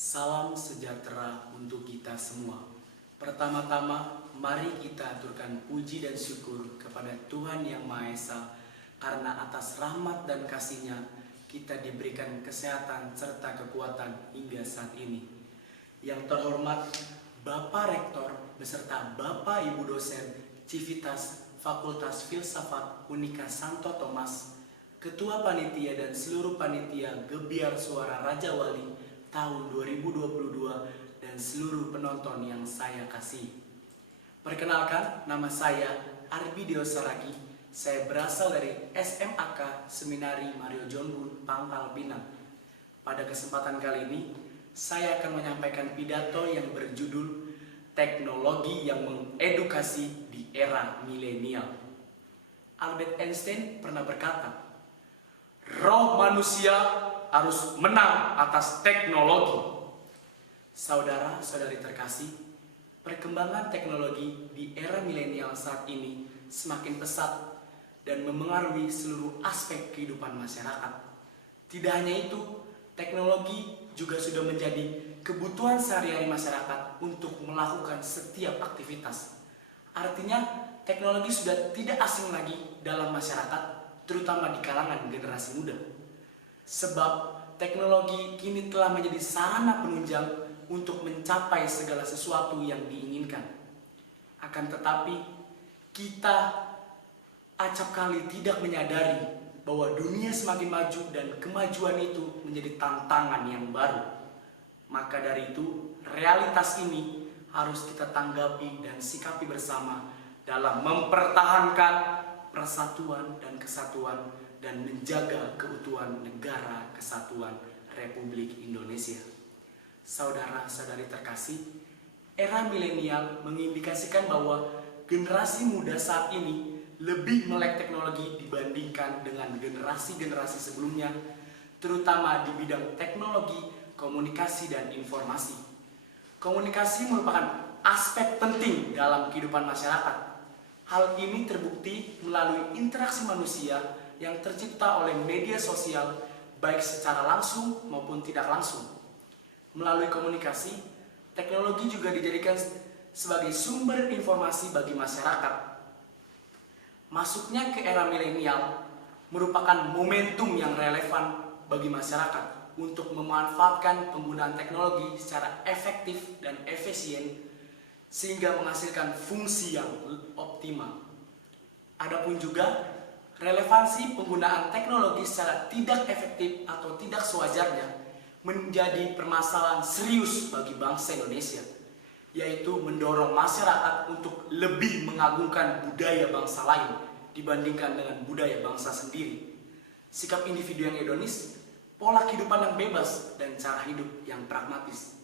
Salam sejahtera untuk kita semua. Pertama-tama, mari kita aturkan puji dan syukur kepada Tuhan Yang Maha Esa, karena atas rahmat dan kasih-Nya kita diberikan kesehatan serta kekuatan hingga saat ini. Yang terhormat Bapak Rektor beserta Bapak Ibu dosen Civitas Fakultas Filsafat Unika Santo Thomas, Ketua Panitia dan seluruh panitia Gebiar Suara Raja Wali tahun 2022 dan seluruh penonton yang saya kasih. Perkenalkan, nama saya Arbi Dio Saragi. Saya berasal dari SMAK Seminari Mario John Gun, Pangkal Pinang. Pada kesempatan kali ini, saya akan menyampaikan pidato yang berjudul Teknologi yang Mengedukasi di Era Milenial. Albert Einstein pernah berkata, "Roh manusia harus menang atas teknologi." Saudara-saudari terkasih, perkembangan teknologi di era milenial saat ini semakin pesat dan memengaruhi seluruh aspek kehidupan masyarakat. Tidak hanya itu, teknologi juga sudah menjadi kebutuhan sehari-hari masyarakat untuk melakukan setiap aktivitas. Artinya, teknologi sudah tidak asing lagi dalam masyarakat, terutama di kalangan generasi muda. Sebab teknologi kini telah menjadi sarana penunjang untuk mencapai segala sesuatu yang diinginkan. Akan tetapi, kita acap kali tidak menyadari bahwa dunia semakin maju dan kemajuan itu menjadi tantangan yang baru. Maka dari itu, realitas ini harus kita tanggapi dan sikapi bersama dalam mempertahankan persatuan dan kesatuan dan menjaga keutuhan negara kesatuan Republik Indonesia. Saudara-saudari terkasih, era milenial mengindikasikan bahwa generasi muda saat ini lebih melek teknologi dibandingkan dengan generasi-generasi sebelumnya, terutama di bidang teknologi, komunikasi, dan informasi. Komunikasi merupakan aspek penting dalam kehidupan masyarakat. Hal ini terbukti melalui interaksi manusia yang tercipta oleh media sosial, baik secara langsung maupun tidak langsung. Melalui komunikasi, teknologi juga dijadikan sebagai sumber informasi bagi masyarakat. Masuknya ke era milenial merupakan momentum yang relevan bagi masyarakat untuk memanfaatkan penggunaan teknologi secara efektif dan efisien sehingga menghasilkan fungsi yang optimal. Adapun juga relevansi penggunaan teknologi secara tidak efektif atau tidak sewajarnya menjadi permasalahan serius bagi bangsa Indonesia, yaitu mendorong masyarakat untuk lebih mengagungkan budaya bangsa lain dibandingkan dengan budaya bangsa sendiri. Sikap individu yang hedonis, pola kehidupan yang bebas, dan cara hidup yang pragmatis.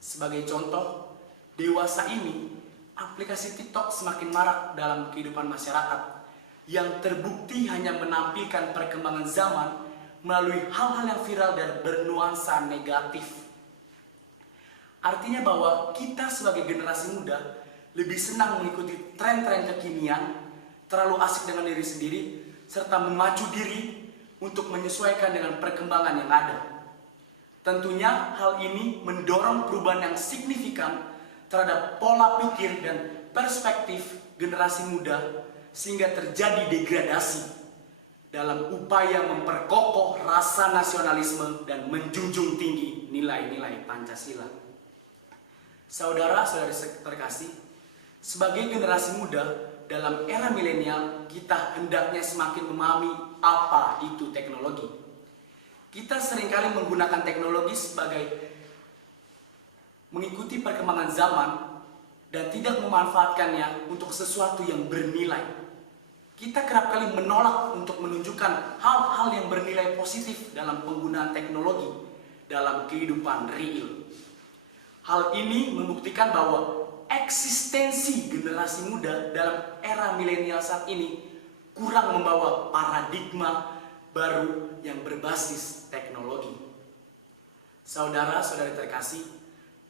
Sebagai contoh, dewasa ini, aplikasi TikTok semakin marak dalam kehidupan masyarakat, yang terbukti hanya menampilkan perkembangan zaman melalui hal-hal yang viral dan bernuansa negatif. Artinya bahwa kita sebagai generasi muda lebih senang mengikuti tren-tren kekinian, terlalu asik dengan diri sendiri, serta memacu diri untuk menyesuaikan dengan perkembangan yang ada. Tentunya hal ini mendorong perubahan yang signifikan terhadap pola pikir dan perspektif generasi muda, sehingga terjadi degradasi dalam upaya memperkokoh rasa nasionalisme dan menjunjung tinggi nilai-nilai Pancasila. Saudara-saudari terkasih, sebagai generasi muda dalam era milenial, kita hendaknya semakin memahami apa itu teknologi. Kita seringkali menggunakan teknologi sebagai mengikuti perkembangan zaman dan tidak memanfaatkannya untuk sesuatu yang bernilai. Kita kerap kali menolak untuk menunjukkan hal-hal yang bernilai positif dalam penggunaan teknologi dalam kehidupan real. Hal ini membuktikan bahwa eksistensi generasi muda dalam era milenial saat ini kurang membawa paradigma baru yang berbasis teknologi. Saudara-saudari terkasih,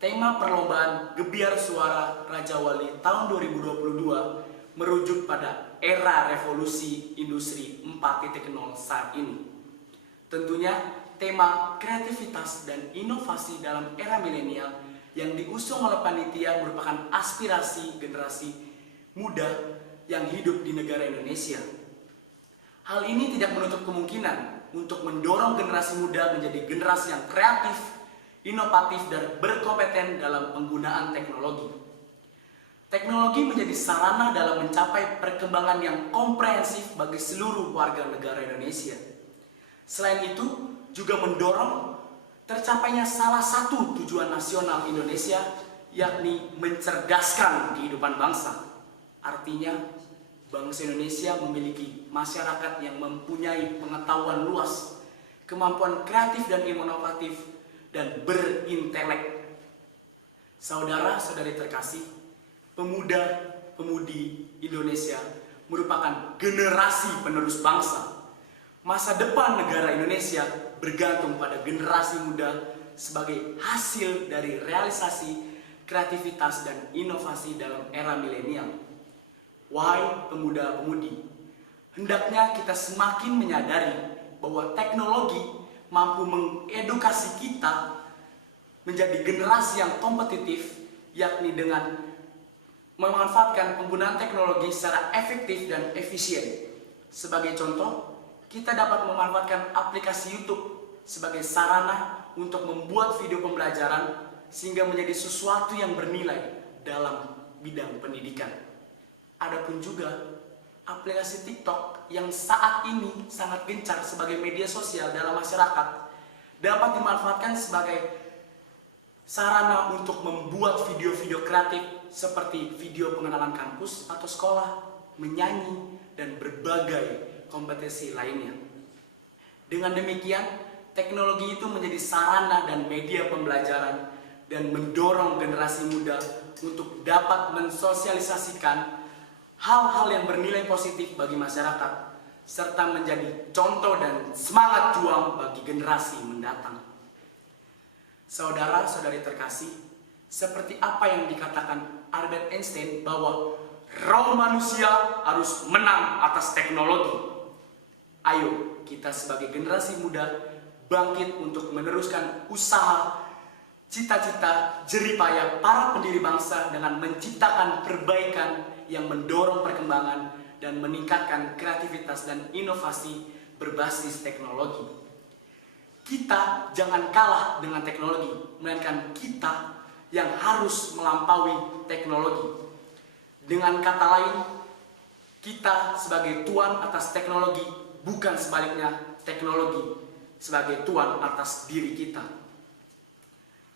tema perlombaan Gebiar Suara Raja Wali tahun 2022 merujuk pada era revolusi industri 4.0 saat ini. Tentunya tema kreativitas dan inovasi dalam era milenial yang diusung oleh panitia merupakan aspirasi generasi muda yang hidup di negara Indonesia. Hal ini tidak menutup kemungkinan untuk mendorong generasi muda menjadi generasi yang kreatif, inovatif, dan berkompeten dalam penggunaan teknologi. Teknologi menjadi sarana dalam mencapai perkembangan yang komprehensif bagi seluruh warga negara Indonesia. Selain itu, juga mendorong tercapainya salah satu tujuan nasional Indonesia, yakni mencerdaskan kehidupan bangsa. Artinya, bangsa Indonesia memiliki masyarakat yang mempunyai pengetahuan luas, kemampuan kreatif dan inovatif, dan berintelek. Saudara-saudari terkasih, pemuda-pemudi Indonesia merupakan generasi penerus bangsa. Masa depan negara Indonesia bergantung pada generasi muda sebagai hasil dari realisasi kreativitas dan inovasi dalam era milenial. Wahai pemuda-pemudi, hendaknya kita semakin menyadari bahwa teknologi mampu mengedukasi kita menjadi generasi yang kompetitif, yakni dengan memanfaatkan penggunaan teknologi secara efektif dan efisien. Sebagai contoh, kita dapat memanfaatkan aplikasi YouTube sebagai sarana untuk membuat video pembelajaran sehingga menjadi sesuatu yang bernilai dalam bidang pendidikan. Adapun juga aplikasi TikTok yang saat ini sangat gencar sebagai media sosial dalam masyarakat dapat dimanfaatkan sebagai sarana untuk membuat video-video kreatif seperti video pengenalan kampus atau sekolah, menyanyi, dan berbagai kompetisi lainnya. Dengan demikian, teknologi itu menjadi sarana dan media pembelajaran dan mendorong generasi muda untuk dapat mensosialisasikan hal-hal yang bernilai positif bagi masyarakat, serta menjadi contoh dan semangat juang bagi generasi mendatang. Saudara-saudari terkasih, seperti apa yang dikatakan Albert Einstein bahwa roh manusia harus menang atas teknologi. Ayo, kita sebagai generasi muda bangkit untuk meneruskan usaha, cita-cita, jeripaya para pendiri bangsa dengan menciptakan perbaikan yang mendorong perkembangan dan meningkatkan kreativitas dan inovasi berbasis teknologi. Kita jangan kalah dengan teknologi, melainkan kita yang harus melampaui teknologi. Dengan kata lain, kita sebagai tuan atas teknologi, bukan sebaliknya teknologi sebagai tuan atas diri kita.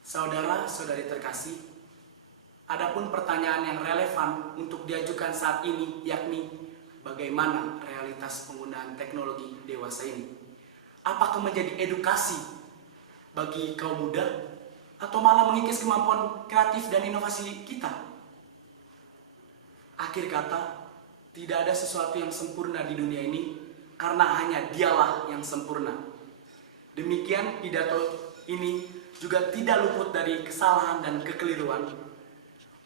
Saudara-saudari terkasih, adapun pertanyaan yang relevan untuk diajukan saat ini yakni bagaimana realitas penggunaan teknologi dewasa ini? Apakah menjadi edukasi bagi kaum muda atau malah mengikis kemampuan kreatif dan inovasi kita? Akhir kata, tidak ada sesuatu yang sempurna di dunia ini karena hanya Dialah yang sempurna. Demikian pidato ini juga tidak luput dari kesalahan dan kekeliruan.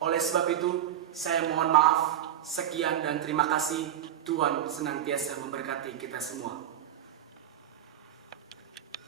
Oleh sebab itu, saya mohon maaf. Sekian dan terima kasih. Tuhan senantiasa memberkati kita semua.